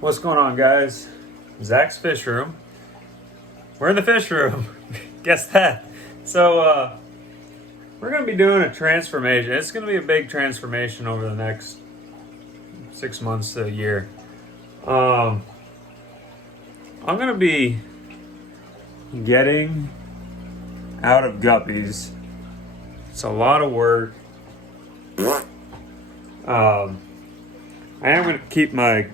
What's going on, guys? Zach's fish room. We're in the fish room. Guess that. So, we're going to be doing a transformation. It's going to be a big transformation over the next 6 months to a year. I'm going to be getting out of guppies. It's a lot of work. I am going to keep my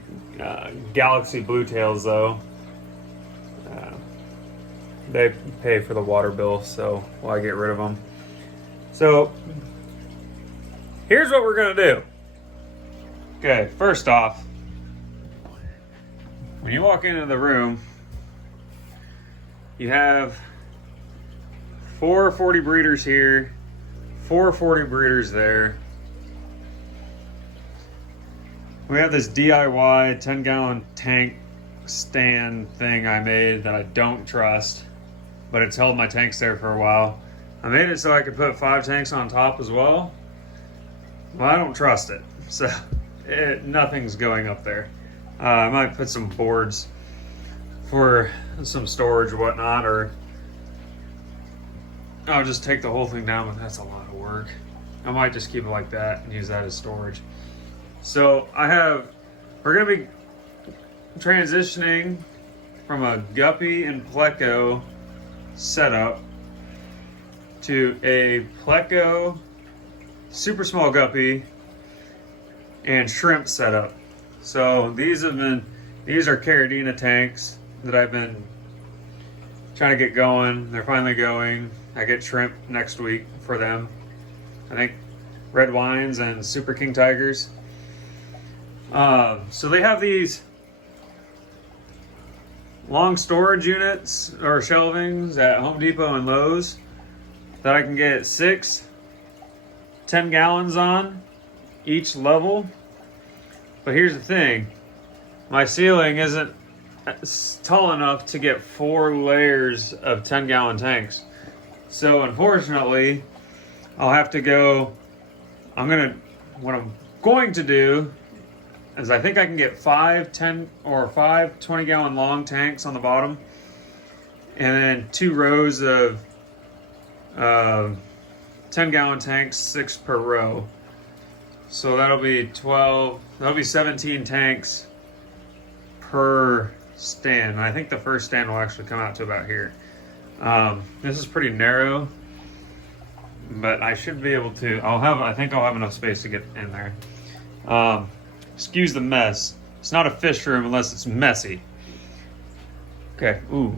Galaxy blue tails though. They pay for the water bill, so I get rid of them. So here's what we're gonna do. Okay, first off, when you walk into the room, you have 4 40 breeders here, 4 40 breeders there. We have this DIY 10-gallon tank stand thing I made that I don't trust, but it's held my tanks there for a while. I made it so I could put 5 tanks on top as well. Well, I don't trust it, so nothing's going up there. I might put some boards for some storage or whatnot, or I'll just take the whole thing down, but that's a lot of work. I might just keep it like that and use that as storage. So we're gonna be transitioning from a guppy and pleco setup to a pleco, super small guppy, and shrimp setup. So these are Caradina tanks that I've been trying to get going. They're finally going. I get shrimp next week for them. I think red wines and super king tigers. So they have these long storage units or shelvings at Home Depot and Lowe's that I can get 6 10 gallons on each level. But here's the thing, my ceiling isn't tall enough to get 4 layers of 10-gallon tanks. So unfortunately, I'll have to go, what I'm going to do is I think I can get 5 20-gallon long tanks on the bottom, and then 2 rows of 10-gallon tanks, 6 per row. So that'll be 17 tanks per stand. And I think the first stand will actually come out to about here. This is pretty narrow, but I should be able to, I think I'll have enough space to get in there. Excuse the mess. It's not a fish room unless it's messy. Okay, ooh.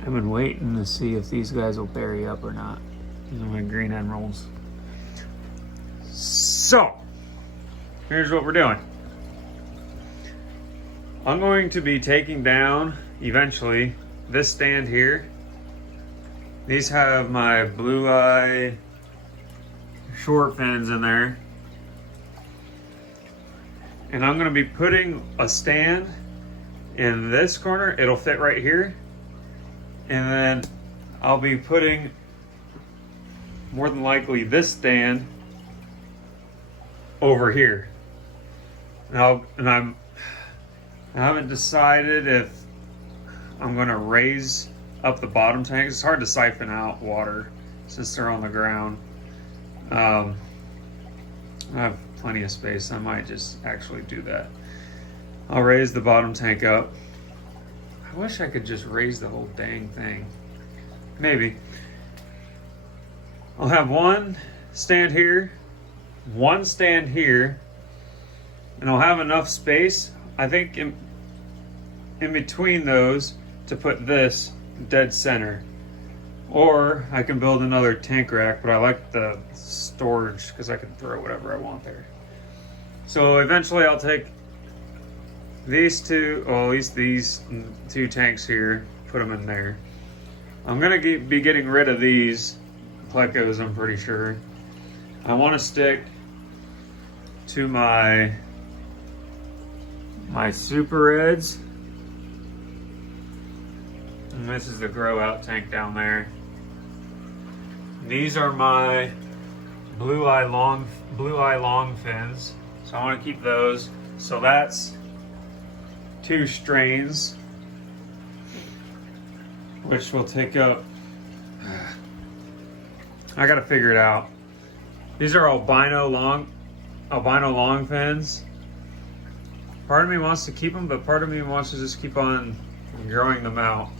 I've been waiting to see if these guys will berry up or not. These are my green emeralds. So, here's what we're doing. I'm going to be taking down, eventually, this stand here. These have my blue eye short fins in there. And I'm gonna be putting a stand in this corner. It'll fit right here. And then I'll be putting, more than likely, this stand over here. I haven't decided if I'm gonna raise up the bottom tanks. It's hard to siphon out water since they're on the ground. I have plenty of space. I might just actually do that. I'll raise the bottom tank up. I wish I could just raise the whole dang thing. Maybe. I'll have one stand here, one stand here, and I'll have enough space, I think, in between those to put this dead center. Or I can build another tank rack, but I like the storage because I can throw whatever I want there. So eventually I'll take these 2 tanks here, put them in there. I'm gonna be getting rid of these plecos, I'm pretty sure. I want to stick to my super reds. And this is the grow out tank down there. These are my blue eye long fins. So I want to keep those. So that's 2 strains, which will take up, I gotta figure it out. These are albino long fins. Part of me wants to keep them, but part of me wants to just keep on growing them out.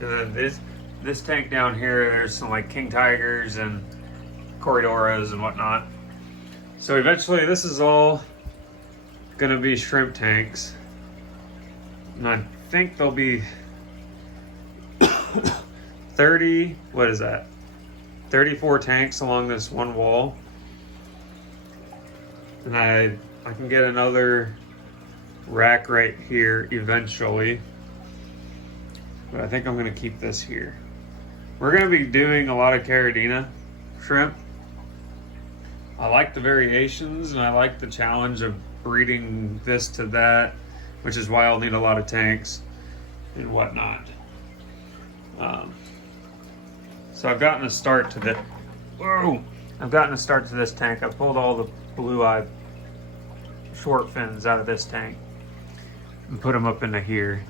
And then this tank down here, there's some like king tigers and corridoras and whatnot. So eventually this is all gonna be shrimp tanks. And I think there'll be 30, what is that? 34 tanks along this one wall. And I can get another rack right here eventually. But I think I'm gonna keep this here. We're gonna be doing a lot of Caradina shrimp. I like the variations and I like the challenge of breeding this to that, which is why I'll need a lot of tanks and whatnot. So I've gotten a start to this. Whoa! I've gotten a start to this tank. I pulled all the blue-eye short fins out of this tank and put them up into here.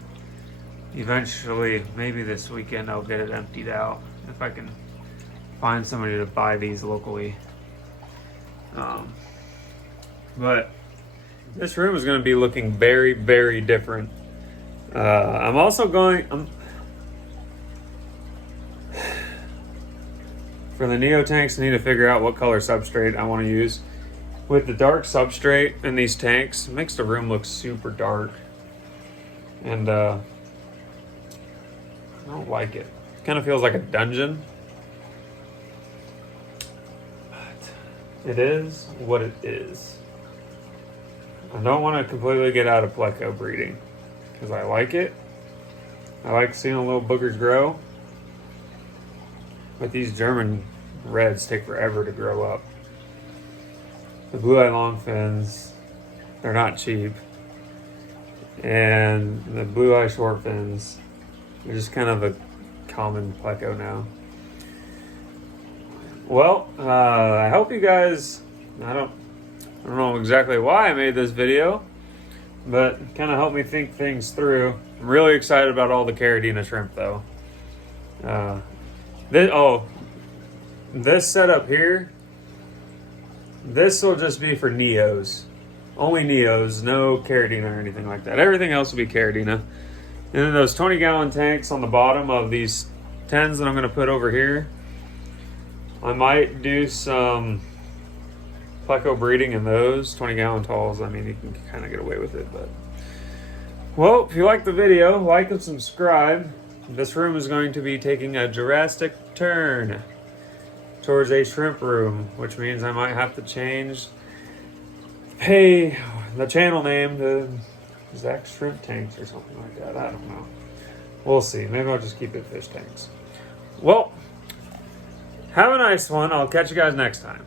Eventually, maybe this weekend, I'll get it emptied out if I can find somebody to buy these locally. But this room is going to be looking very, very different. I'm also going... for the Neo tanks, I need to figure out what color substrate I want to use. With the dark substrate in these tanks, it makes the room look super dark. And I don't like it. It kind of feels like a dungeon. But it is what it is. I don't want to completely get out of pleco breeding because I like it. I like seeing the little boogers grow. But these German reds take forever to grow up. The blue-eye longfins, they're not cheap. And the blue-eye short fins, they're just kind of a common pleco now. Well, I hope you guys, I don't know exactly why I made this video, but kind of helped me think things through. I'm really excited about all the Caradina shrimp though. This setup here, this will just be for Neos. Only Neos, no Caradina or anything like that. Everything else will be Caradina. And then those 20-gallon tanks on the bottom of these 10s that I'm gonna put over here, I might do some pleco breeding in those 20-gallon talls. I mean, you can kind of get away with it, but. Well, if you liked the video, like and subscribe. This room is going to be taking a drastic turn towards a shrimp room, which means I might have to change the channel name to Zach's Shrimp Tanks or something like that. I don't know. We'll see. Maybe I'll just keep it fish tanks. Well, have a nice one. I'll catch you guys next time.